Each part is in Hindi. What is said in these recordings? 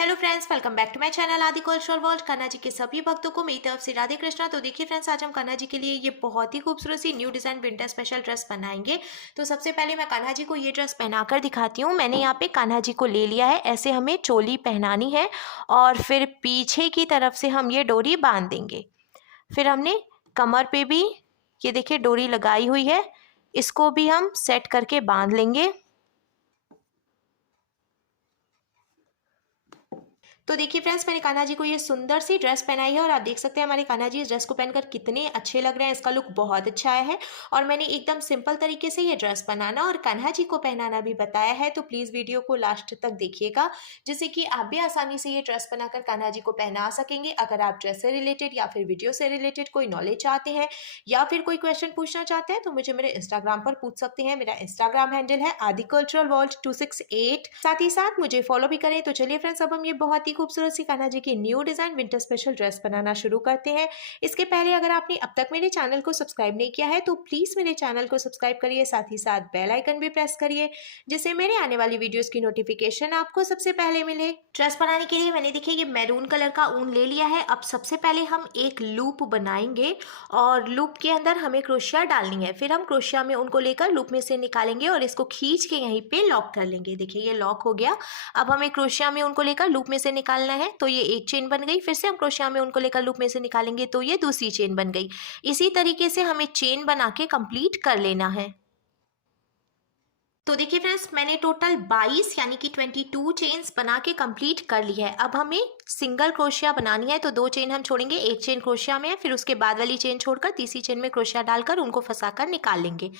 Hello friends, welcome back to my channel Aadi cultural world. Kanha ji के सभी भक्तों को मेरी तरफ से राधे कृष्णा। तो देखिए फ्रेंड्स, आज हम कान्हा जी के लिए ये बहुत ही खूबसूरत सी new design winter special dress बनाएंगे। तो सबसे पहले मैं कान्हा जी को ये ड्रेस पहनाकर दिखाती हूँ। मैंने यहाँ पे कान्हा जी को ले लिया है। ऐसे हमें चोली पहनानी है और फिर पीछे की तरफ से हम ये डोरी बांध देंगे। फिर हमने कमर पे भी ये देखिए डोरी लगाई हुई है, इसको भी हम सेट करके बांध लेंगे। तो देखिए फ्रेंड्स, मैंने कान्हा जी को ये सुंदर सी ड्रेस पहनाई है और आप देख सकते हैं हमारे कान्हा जी इस ड्रेस को पहनकर कितने अच्छे लग रहे हैं। इसका लुक बहुत अच्छा आया है और मैंने एकदम सिंपल तरीके से ये ड्रेस बनाना और कान्हा जी को पहनाना भी बताया है। तो प्लीज़ वीडियो को लास्ट तक देखिएगा, जिससे कि आप भी आसानी से ये ड्रेस बनाकर कान्हा जी को पहना सकेंगे। अगर आप ड्रेस से रिलेटेड या फिर वीडियो से रिलेटेड कोई नॉलेज चाहते हैं या फिर कोई क्वेश्चन पूछना चाहते हैं तो मुझे मेरे इंस्टाग्राम पर पूछ सकते हैं। मेरा इंस्टाग्राम हैंडल है आदि कल्चरल वर्ल्ड 268। साथ ही साथ मुझे फॉलो भी करें। तो चलिए फ्रेंड्स, अब हम ये बहुत ही खूबसूरत सी कान्हा जी की new design winter special dress बनाना शुरू करते हैं। इसके पहले अगर आपने अब तक मेरे चैनल को सब्सक्राइब नहीं किया है तो प्लीज मेरे चैनल को सब्सक्राइब करिए, साथ ही साथ बेल आइकन भी प्रेस करिए, जिससे मेरे आने वाली वीडियोस की नोटिफिकेशन आपको सबसे पहले मिले। ड्रेस बनाने के लिए मैंने देखिए ये मैरून कलर का ऊन ले लिया है। अब सबसे पहले हम एक लूप बनाएंगे और लूप के अंदर हमें क्रोशिया डालनी है। फिर हम क्रोशिया में उनको लेकर लूप में से निकालेंगे और इसको खींच के यहीं पे लॉक कर लेंगे। देखिए ये लॉक हो गया। अब हमें क्रोशिया में उनको लेकर लूप में से निकालना है। तो ये एक चेन बन गई। फिर से हम क्रोशिया में उनको लेकर लूप में से निकालेंगे तो ये दूसरी चेन बन गई। इसी तरीके से हमें चेन बना के कंप्लीट कर लेना है। तो देखिए फ्रेंड्स, मैंने टोटल 22 यानी कि 22 चेन्स बना के कंप्लीट कर ली है। अब हमें सिंगल क्रोशिया बनानी है। तो 2 चेन हम छोड़ेंगे, एक चेन क्रोशिया में है, फिर उसके बाद वाली चेन छोड़कर तीसरी चेन में क्रोशिया डालकर उनको फंसाकर निकाल लेंगे।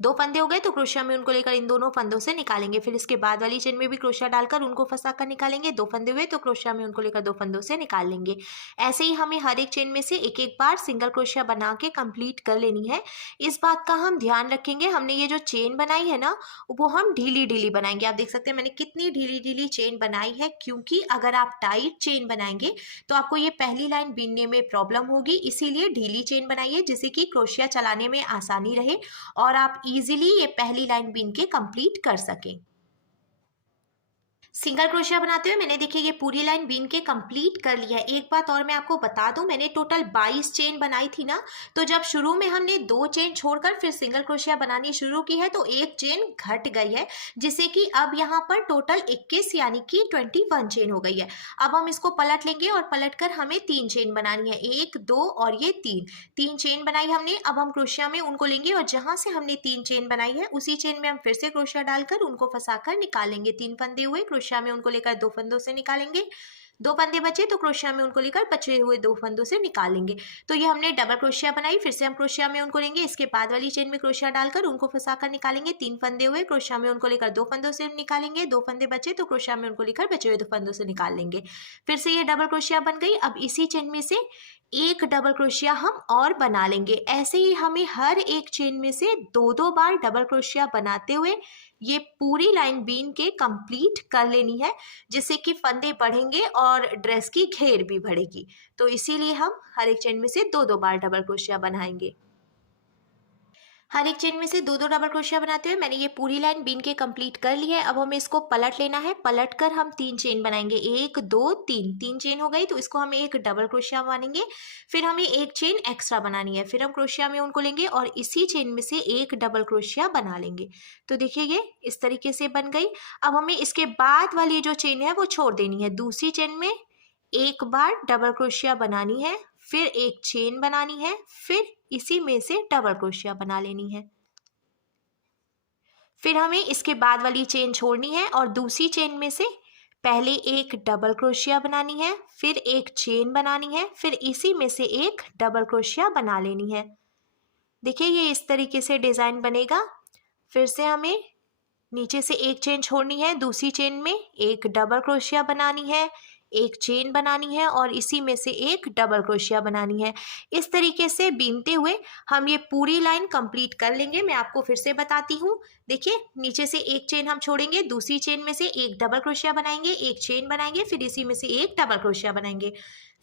2 फंदे हो गए तो क्रोशिया में उनको लेकर इन दोनों फंदों से निकालेंगे। फिर इसके बाद वाली चेन में भी क्रोशिया डालकर उनको फंसाकर निकालेंगे। 2 फंदे हुए तो क्रोशिया में उनको लेकर 2 फंदों से निकाल लेंगे। ऐसे ही हमें हर एक चेन में से एक एक बार सिंगल क्रोशिया बना के कंप्लीट कर लेनी है। इस बात का हम ध्यान रखेंगे, हमने ये जो चेन बनाई है ना वो हम ढीली ढीली बनाएंगे। आप देख सकते हैं मैंने कितनी ढीली ढीली चेन बनाई है, क्योंकि अगर आप टाइट चेन बनाएंगे तो आपको ये पहली लाइन बीनने में प्रॉब्लम होगी। इसीलिए ढीली चेन बनाइए, जिससे कि क्रोशिया चलाने में आसानी रहे और आप इजीली ये पहली लाइन बीन के कंप्लीट कर सकें। सिंगल क्रोशिया बनाते हुए मैंने देखिए ये पूरी लाइन बीन के कंप्लीट कर लिया है। एक बात और मैं आपको बता दूं, मैंने टोटल 22 चेन बनाई थी ना, तो जब शुरू में हमने 2 चेन छोड़कर फिर सिंगल क्रोशिया बनानी शुरू की है तो एक चेन घट गई है, जिससे कि अब यहाँ पर टोटल 21 यानी कि 21 चेन हो गई है। अब हम इसको पलट लेंगे और पलट कर हमें 3 चेन बनानी है, 1 2 और ये 3 चेन बनाई हमने। अब हम क्रोशिया में उनको लेंगे और जहां से हमने 3 चेन बनाई है उसी चेन में हम फिर से क्रोशिया डालकर उनको फंसाकर निकालेंगे। 3 फंदे हुए, क्रोशिया में उनको लेकर 2 फंदों से निकालेंगे। 2 फंदे बचे तो क्रोशिया में उनको लेकर बचे हुए 2 फंदों से निकालेंगे। तो ये हमने डबल क्रोशिया बनाई। फिर से हम क्रोशिया में उनको लेंगे, इसके बाद वाली चेन में क्रोशिया डालकर उनको फंसाकर निकालेंगे। 3 फंदे हुए, क्रोशिया में उनको लेकर 2 फंदों से निकालेंगे। 2 फंदे बचे तो क्रोशिया में उनको लेकर बचे हुए 2 फंदों से निकाल लेंगे। फिर से ये डबल क्रोशिया बन गई। अब इसी चेन में से एक डबल क्रोशिया हम और बना लेंगे। ऐसे ही हमें हर एक चेन में से 2-2 बार डबल क्रोशिया बनाते हुए ये पूरी लाइन बीन के कंप्लीट कर लेनी है, जिससे कि फंदे बढ़ेंगे और ड्रेस की घेर भी बढ़ेगी। तो इसीलिए हम हर एक चेन में से 2-2 बार डबल क्रोशिया बनाएंगे। हर एक चेन में से 2-2 डबल क्रोशिया बनाते हुए मैंने ये पूरी लाइन बीन के कंप्लीट कर ली है। अब हमें इसको पलट लेना है। पलट कर हम 3 चेन बनाएंगे, 1 2 3 चेन हो गई तो इसको हम एक डबल क्रोशिया मानेंगे। फिर हमें एक चेन एक्स्ट्रा बनानी है। फिर हम क्रोशिया में उनको लेंगे और इसी चेन में से एक डबल क्रोशिया बना लेंगे। तो देखिए ये इस तरीके से बन गई। अब हमें इसके बाद वाली जो चेन है वो छोड़ देनी है। दूसरी चेन में एक बार डबल क्रोशिया बनानी है, फिर एक चेन बनानी है, फिर इसी में से डबल क्रोशिया बना लेनी है। फिर हमें इसके बाद वाली चेन छोड़नी है और दूसरी चेन में से पहले एक डबल क्रोशिया बनानी है, फिर एक चेन बनानी है, फिर इसी में से एक डबल क्रोशिया बना लेनी है। देखिए ये इस तरीके से डिज़ाइन बनेगा। फिर से हमें नीचे से एक चेन छोड़नी है, दूसरी चेन में एक डबल क्रोशिया बनानी है, एक चेन बनानी है और इसी में से एक डबल क्रोशिया बनानी है। इस तरीके से बीनते हुए हम ये पूरी लाइन कंप्लीट कर लेंगे। मैं आपको फिर से बताती हूँ। देखिए नीचे से एक चेन हम छोड़ेंगे, दूसरी चेन में से एक डबल क्रोशिया बनाएंगे, एक चेन बनाएंगे, फिर इसी में से एक डबल क्रोशिया बनाएंगे।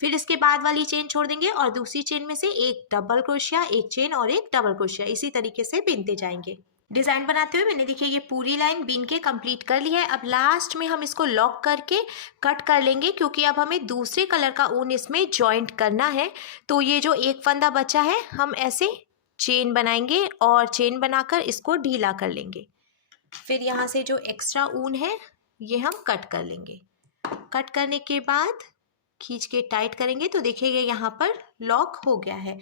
फिर इसके बाद वाली चेन छोड़ देंगे और दूसरी चेन में से एक डबल क्रोशिया, एक चेन और एक डबल क्रोशिया, इसी तरीके से बीनते जाएंगे। डिज़ाइन बनाते हुए मैंने देखिए ये पूरी लाइन बीन के कंप्लीट कर ली है। अब लास्ट में हम इसको लॉक करके कट कर लेंगे, क्योंकि अब हमें दूसरे कलर का ऊन इसमें जॉइंट करना है। तो ये जो एक फंदा बचा है हम ऐसे चेन बनाएंगे और चेन बनाकर इसको ढीला कर लेंगे। फिर यहाँ से जो एक्स्ट्रा ऊन है ये हम कट कर लेंगे। कट करने के बाद खींच के टाइट करेंगे तो देखिए यहाँ पर लॉक हो गया है।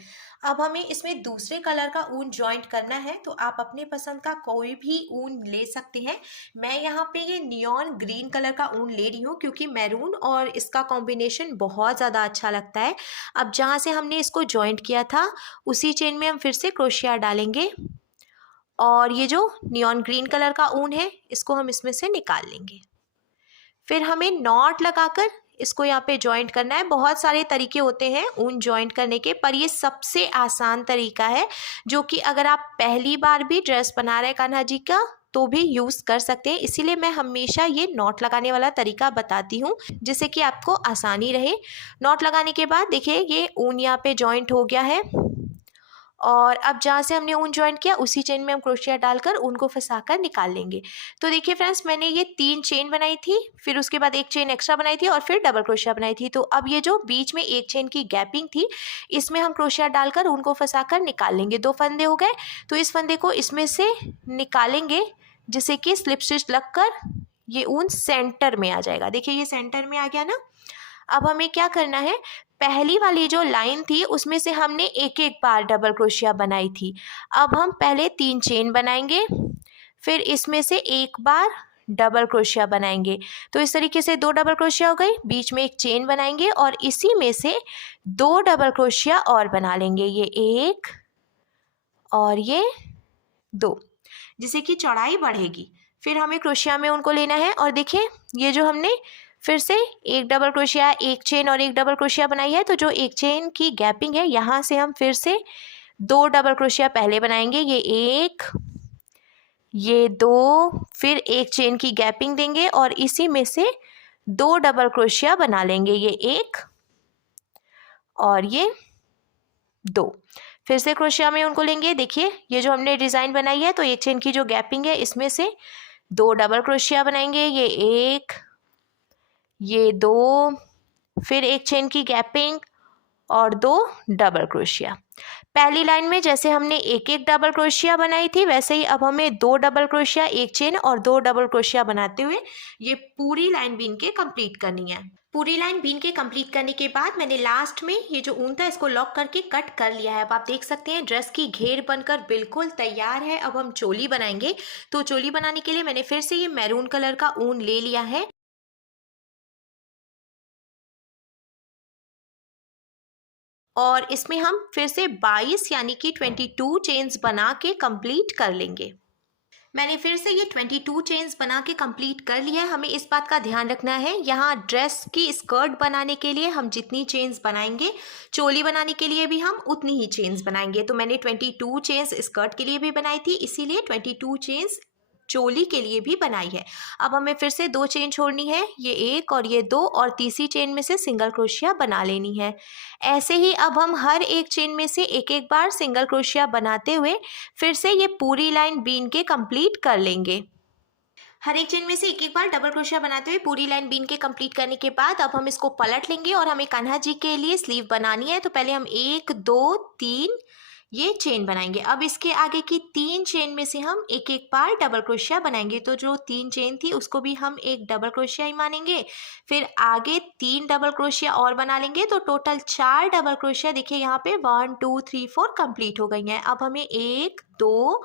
अब हमें इसमें दूसरे कलर का ऊन जॉइंट करना है, तो आप अपने पसंद का कोई भी ऊन ले सकते हैं। मैं यहाँ पे ये नियॉन ग्रीन कलर का ऊन ले रही हूँ, क्योंकि मैरून और इसका कॉम्बिनेशन बहुत ज़्यादा अच्छा लगता है। अब जहाँ से हमने इसको जॉइंट किया था उसी चेन में हम फिर से क्रोशिया डालेंगे और ये जो नियॉन ग्रीन कलर का ऊन है इसको हम इसमें से निकाल लेंगे। फिर हमें नॉट लगाकर इसको यहाँ पे जॉइंट करना है। बहुत सारे तरीके होते हैं ऊन जॉइंट करने के, पर ये सबसे आसान तरीका है, जो कि अगर आप पहली बार भी ड्रेस बना रहे हैं कान्हा जी का तो भी यूज़ कर सकते हैं। इसीलिए मैं हमेशा ये नॉट लगाने वाला तरीका बताती हूँ, जिससे कि आपको आसानी रहे। नॉट लगाने के बाद देखिए ये ऊन यहाँ पे जॉइंट हो गया है, और अब जहाँ से हमने ऊन जॉइंट किया उसी चेन में हम क्रोशिया डालकर ऊन को फंसाकर निकाल लेंगे। तो देखिए फ्रेंड्स, मैंने ये 3 चेन बनाई थी, फिर उसके बाद एक चेन एक्स्ट्रा बनाई थी और फिर डबल क्रोशिया बनाई थी। तो अब ये जो बीच में एक चेन की गैपिंग थी इसमें हम क्रोशिया डालकर ऊन को फंसाकर निकाल लेंगे। 2 फंदे हो गए, तो इस फंदे को इसमें से निकालेंगे जिससे कि स्लिप स्टिच लगकर ये ऊन सेंटर में आ जाएगा। देखिए ये सेंटर में आ गया ना। अब हमें क्या करना है, पहली वाली जो लाइन थी उसमें से हमने एक एक बार डबल क्रोशिया बनाई थी। अब हम पहले 3 चेन बनाएंगे, फिर इसमें से एक बार डबल क्रोशिया बनाएंगे। तो इस तरीके से 2 डबल क्रोशिया हो गई, बीच में एक चेन बनाएंगे और इसी में से 2 डबल क्रोशिया और बना लेंगे, ये 1 और ये 2, जिससे कि चौड़ाई बढ़ेगी। फिर हमें क्रोशिया में उनको लेना है और देखिए ये जो हमने फिर से एक डबल क्रोशिया, एक चेन और एक डबल क्रोशिया बनाई है, तो जो एक चेन की गैपिंग है यहाँ से हम फिर से 2 डबल क्रोशिया पहले बनाएंगे, ये 1 ये 2, फिर एक चेन की गैपिंग देंगे और इसी में से 2 डबल क्रोशिया बना लेंगे, ये 1 और ये 2। फिर से क्रोशिया में उनको लेंगे। देखिए ये जो हमने डिज़ाइन बनाई है तो एक चेन की जो गैपिंग है इसमें से 2 डबल क्रोशिया बनाएंगे, ये 1 ये 2, फिर एक चेन की गैपिंग और 2 डबल क्रोशिया। पहली लाइन में जैसे हमने एक एक डबल क्रोशिया बनाई थी वैसे ही अब हमें 2 डबल क्रोशिया, एक चेन और 2 डबल क्रोशिया बनाते हुए ये पूरी लाइन बीन के कंप्लीट करनी है। पूरी लाइन बीन के कंप्लीट करने के बाद मैंने लास्ट में ये जो ऊन था इसको लॉक करके कट कर लिया है। अब आप देख सकते हैं ड्रेस की घेर बनकर बिल्कुल तैयार है। अब हम चोली बनाएंगे, तो चोली बनाने के लिए मैंने फिर से ये मैरून कलर का ऊन ले लिया है और इसमें हम फिर से 22 यानी कि 22 चेन्स बना के कंप्लीट कर लेंगे। मैंने फिर से ये 22 चेन्स बना के कंप्लीट कर लिया है। हमें इस बात का ध्यान रखना है, यहाँ ड्रेस की स्कर्ट बनाने के लिए हम जितनी चेन्स बनाएंगे चोली बनाने के लिए भी हम उतनी ही चेन्स बनाएंगे। तो मैंने 22 चेन्स स्कर्ट के लिए भी बनाई थी, इसीलिए 22 चेन्स चोली के लिए भी बनाई है। अब हमें फिर से 2 चेन छोड़नी है, ये 1 और ये 2, और तीसरी चेन में से सिंगल क्रोशिया बना लेनी है। ऐसे ही अब हम हर एक चेन में से एक एक बार सिंगल क्रोशिया बनाते हुए फिर से ये पूरी लाइन बीन के कंप्लीट कर लेंगे। हर एक चेन में से एक एक बार डबल क्रोशिया बनाते हुए पूरी लाइन बीन के कंप्लीट करने के बाद अब हम इसको पलट लेंगे और हमें कान्हा जी के लिए स्लीव बनानी है। तो पहले हम 1 2 3 ये चेन बनाएंगे। अब इसके आगे की 3 चेन में से हम एक एक बार डबल क्रोशिया बनाएंगे। तो जो 3 चेन थी उसको भी हम एक डबल क्रोशिया ही मानेंगे, फिर आगे 3 डबल क्रोशिया और बना लेंगे। तो टोटल 4 डबल क्रोशिया देखिए यहाँ पे 1 2 3 4 कंप्लीट हो गई हैं। अब हमें 1 2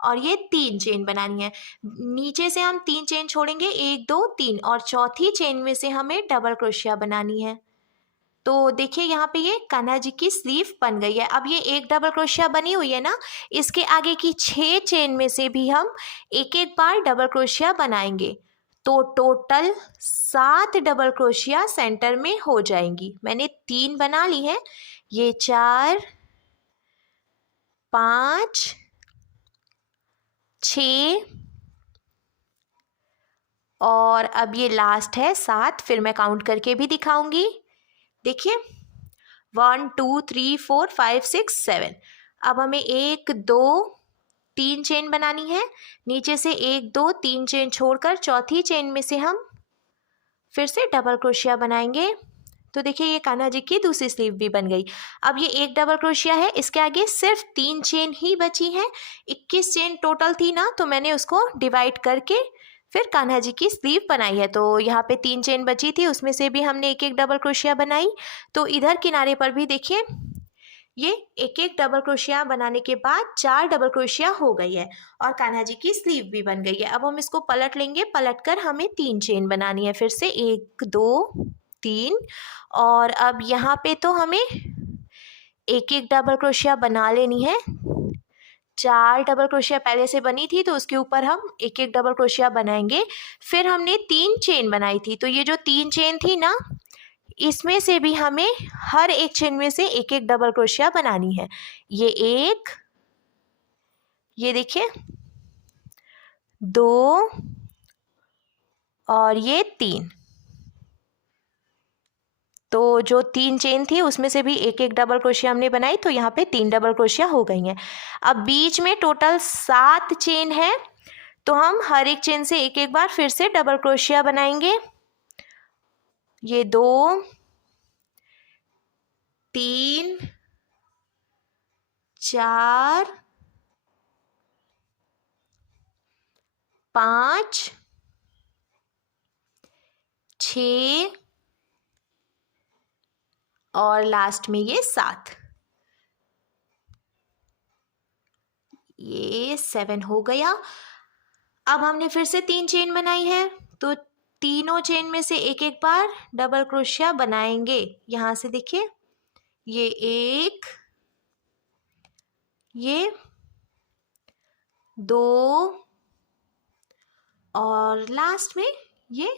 और ये 3 चेन बनानी है। नीचे से हम 3 चेन छोड़ेंगे, 1 2 3, और चौथी चेन में से हमें डबल क्रोशिया बनानी है। तो देखिए यहाँ पे ये कान्हा जी की स्लीव बन गई है। अब ये एक डबल क्रोशिया बनी हुई है ना, इसके आगे की 6 चेन में से भी हम एक एक बार डबल क्रोशिया बनाएंगे। तो टोटल 7 डबल क्रोशिया सेंटर में हो जाएंगी। मैंने 3 बना ली है, ये 4 5 6 और अब ये लास्ट है 7। फिर मैं काउंट करके भी दिखाऊंगी। देखिए 1 2 3 4 5 6 7। अब हमें 1 2 3 चेन बनानी है, नीचे से 1 2 3 चेन छोड़कर चौथी चेन में से हम फिर से डबल क्रोशिया बनाएंगे। तो देखिए ये कान्हा जी की दूसरी स्लीव भी बन गई। अब ये एक डबल क्रोशिया है, इसके आगे सिर्फ 3 चेन ही बची हैं। 21 चेन टोटल थी ना, तो मैंने उसको डिवाइड करके फिर कान्हा जी की स्लीव बनाई है। तो यहाँ पे 3 चेन बची थी, उसमें से भी हमने एक एक डबल क्रोशिया बनाई। तो इधर किनारे पर भी देखिए ये एक एक डबल क्रोशिया बनाने के बाद 4 डबल क्रोशिया हो गई है और कान्हा जी की स्लीव भी बन गई है। अब हम इसको पलट लेंगे, पलट कर हमें 3 चेन बनानी है, फिर से 1 2 3। और अब यहाँ पे तो हमें एक एक डबल क्रोशिया बना लेनी है। 4 डबल क्रोशिया पहले से बनी थी, तो उसके ऊपर हम एक एक डबल क्रोशिया बनाएंगे। फिर हमने 3 चेन बनाई थी, तो ये जो 3 चेन थी ना, इसमें से भी हमें हर एक चेन में से एक एक डबल क्रोशिया बनानी है। ये एक, ये देखिए 2 और ये 3। तो जो 3 चेन थी उसमें से भी एक एक डबल क्रोशिया हमने बनाई, तो यहाँ पे 3 डबल क्रोशिया हो गई हैं। अब बीच में टोटल 7 चेन है, तो हम हर एक चेन से एक एक बार फिर से डबल क्रोशिया बनाएंगे। ये 2 3 4 5 6 और लास्ट में ये 7। ये 7 हो गया। अब हमने फिर से 3 चेन बनाई है, तो तीनों चेन में से एक एक बार डबल क्रोशिया बनाएंगे। यहाँ से देखिए ये 1, ये 2 और लास्ट में ये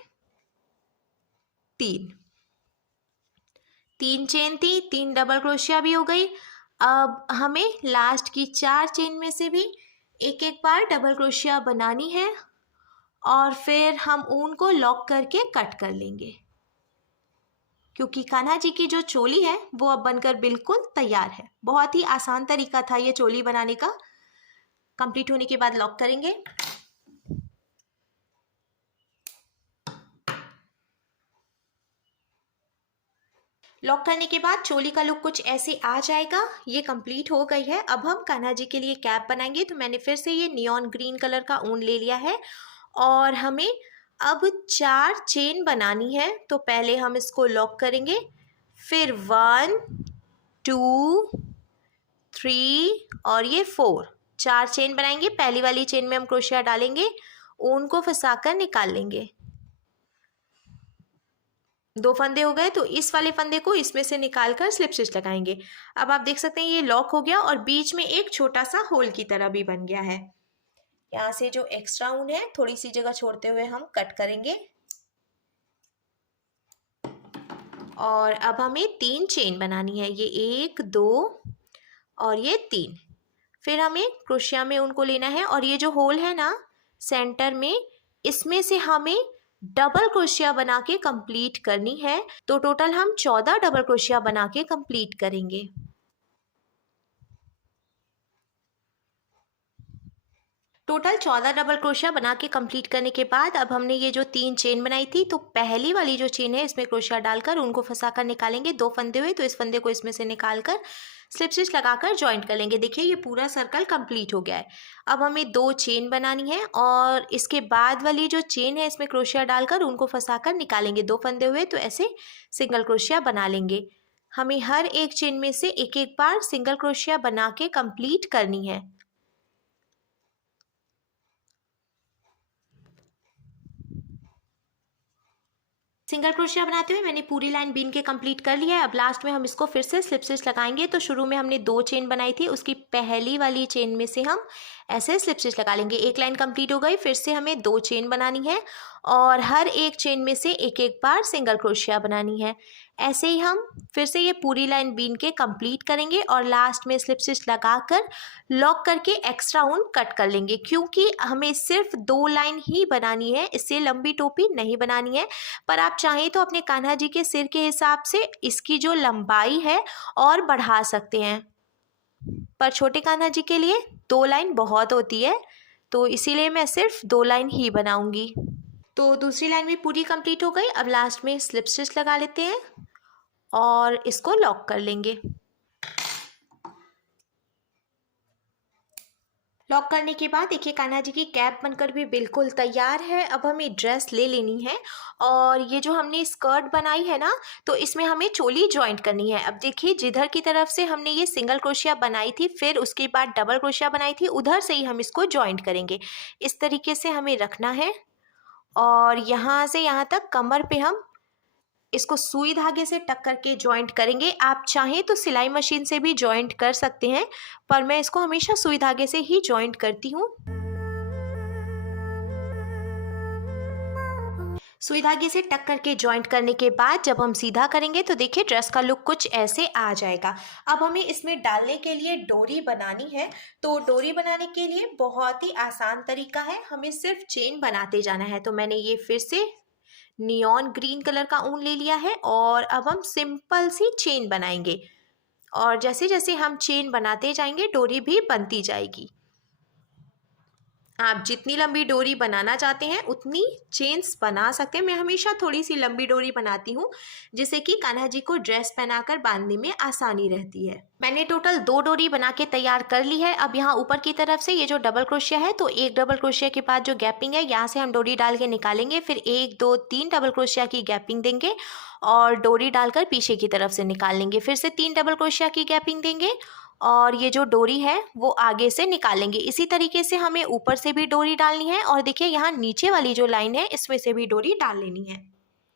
3। 3 चेन थी, 3 डबल क्रोशिया भी हो गई। अब हमें लास्ट की 4 चेन में से भी एक एक बार डबल क्रोशिया बनानी है और फिर हम ऊन को लॉक करके कट कर लेंगे, क्योंकि कान्हा जी की जो चोली है वो अब बनकर बिल्कुल तैयार है। बहुत ही आसान तरीका था ये चोली बनाने का। कंप्लीट होने के बाद लॉक करेंगे। लॉक करने के बाद चोली का लुक कुछ ऐसे आ जाएगा। ये कंप्लीट हो गई है। अब हम कान्हा जी के लिए कैप बनाएंगे, तो मैंने फिर से ये नियॉन ग्रीन कलर का ऊन ले लिया है और हमें अब 4 चेन बनानी है। तो पहले हम इसको लॉक करेंगे, फिर 1 2 3 और ये 4 चेन बनाएंगे। पहली वाली चेन में हम क्रोशिया डालेंगे, ऊन को फंसाकर निकाल लेंगे। 2 फंदे हो गए, तो इस वाले फंदे को इसमें से निकाल कर स्लिप स्टिच लगाएंगे। अब आप देख सकते हैं ये लॉक हो गया और बीच में एक छोटा सा होल की तरह भी बन गया है। यहाँ से जो एक्स्ट्रा ऊन है थोड़ी सी जगह छोड़ते हुए हम कट करेंगे और अब हमें 3 चेन बनानी है। ये 1 2 और ये 3। फिर हमें क्रोशिया में उनको लेना है और ये जो होल है ना सेंटर में, इसमें से हमें डबल क्रोशिया बना के कंप्लीट करनी है। तो टोटल हम 14 डबल क्रोशिया बना के कंप्लीट करेंगे। टोटल 14 डबल क्रोशिया बना के कंप्लीट करने के बाद अब हमने ये जो 3 चेन बनाई थी, तो पहली वाली जो चेन है इसमें क्रोशिया डालकर उनको फंसाकर निकालेंगे। 2 फंदे हुए, तो इस फंदे को इसमें से निकालकर स्लिप स्टिच लगाकर जॉइंट कर लेंगे। देखिए ये पूरा सर्कल कंप्लीट हो गया है। अब हमें 2 चेन बनानी है और इसके बाद वाली जो चेन है इसमें क्रोशिया डालकर उनको फंसाकर निकालेंगे। 2 फंदे हुए, तो ऐसे सिंगल क्रोशिया बना लेंगे। हमें हर एक चेन में से एक एक बार सिंगल क्रोशिया बना के कंप्लीट करनी है। सिंगल क्रोशिया बनाते हुए मैंने पूरी लाइन बीन के कंप्लीट कर लिया है। अब लास्ट में हम इसको फिर से स्लिप स्टिच लगाएंगे। तो शुरू में हमने 2 चेन बनाई थी, उसकी पहली वाली चेन में से हम ऐसे स्लिप स्टिच लगा लेंगे। एक लाइन कंप्लीट हो गई, फिर से हमें 2 चेन बनानी है और हर एक चेन में से एक एक बार सिंगल क्रोशिया बनानी है। ऐसे ही हम फिर से ये पूरी लाइन बीन के कंप्लीट करेंगे और लास्ट में स्लिप स्टिच लगाकर लॉक करके एक्स्ट्रा ऊन कट कर लेंगे, क्योंकि हमें सिर्फ 2 लाइन ही बनानी है, इससे लंबी टोपी नहीं बनानी है। पर आप चाहें तो अपने कान्हा जी के सिर के हिसाब से इसकी जो लंबाई है और बढ़ा सकते हैं। पर छोटे कान्हा जी के लिए 2 लाइन बहुत होती है, तो इसीलिए मैं सिर्फ 2 लाइन ही बनाऊंगी। तो दूसरी लाइन भी पूरी कंप्लीट हो गई। अब लास्ट में स्लिप स्टिच लगा लेते हैं और इसको लॉक कर लेंगे। लॉक करने के बाद देखिए कान्हा जी की कैप बनकर भी बिल्कुल तैयार है। अब हमें ड्रेस ले लेनी है और ये जो हमने स्कर्ट बनाई है ना, तो इसमें हमें चोली ज्वाइंट करनी है। अब देखिए जिधर की तरफ से हमने ये सिंगल क्रोशिया बनाई थी, फिर उसके बाद डबल क्रोशिया बनाई थी, उधर से ही हम इसको ज्वाइंट करेंगे। इस तरीके से हमें रखना है और यहाँ से यहाँ तक कमर पे हम इसको सुई धागे से टक करके ज्वाइंट करेंगे। आप चाहें तो सिलाई मशीन से भी ज्वाइंट कर सकते हैं, पर मैं इसको हमेशा सुई धागे से ही ज्वाइंट करती हूँ। सुई धागे से टक करके ज्वाइंट करने के बाद जब हम सीधा करेंगे तो देखिए ड्रेस का लुक कुछ ऐसे आ जाएगा। अब हमें इसमें डालने के लिए डोरी बनानी है। तो डोरी बनाने के लिए बहुत ही आसान तरीका है, हमें सिर्फ चेन बनाते जाना है। तो मैंने ये फिर से नियॉन ग्रीन कलर का ऊन ले लिया है और अब हम सिंपल सी चेन बनाएंगे और जैसे जैसे हम चेन बनाते जाएंगे डोरी भी बनती जाएगी। आप जितनी लंबी डोरी बनाना चाहते हैं उतनी चेन्स बना सकते हैं। मैं हमेशा थोड़ी सी लंबी डोरी बनाती हूँ जिससे कि कान्हा जी को ड्रेस पहनाकर बांधने में आसानी रहती है। मैंने टोटल 2 डोरी बना के तैयार कर ली है। अब यहाँ ऊपर की तरफ से ये जो डबल क्रोशिया है, तो एक डबल क्रोशिया के बाद जो गैपिंग है यहाँ से हम डोरी डाल के निकालेंगे, फिर 1 2 3 डबल क्रोशिया की गैपिंग देंगे और डोरी डालकर पीछे की तरफ से निकाल लेंगे, फिर से 3 डबल क्रोशिया की गैपिंग देंगे और ये जो डोरी है वो आगे से निकालेंगे। इसी तरीके से हमें ऊपर से भी डोरी डालनी है और देखिए यहाँ नीचे वाली जो लाइन है इसमें से भी डोरी डाल लेनी है।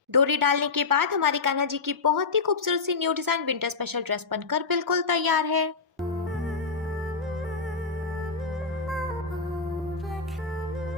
डोरी डालने के बाद हमारी कान्हा जी की बहुत ही खूबसूरत सी new design winter special dress बनकर बिल्कुल तैयार है।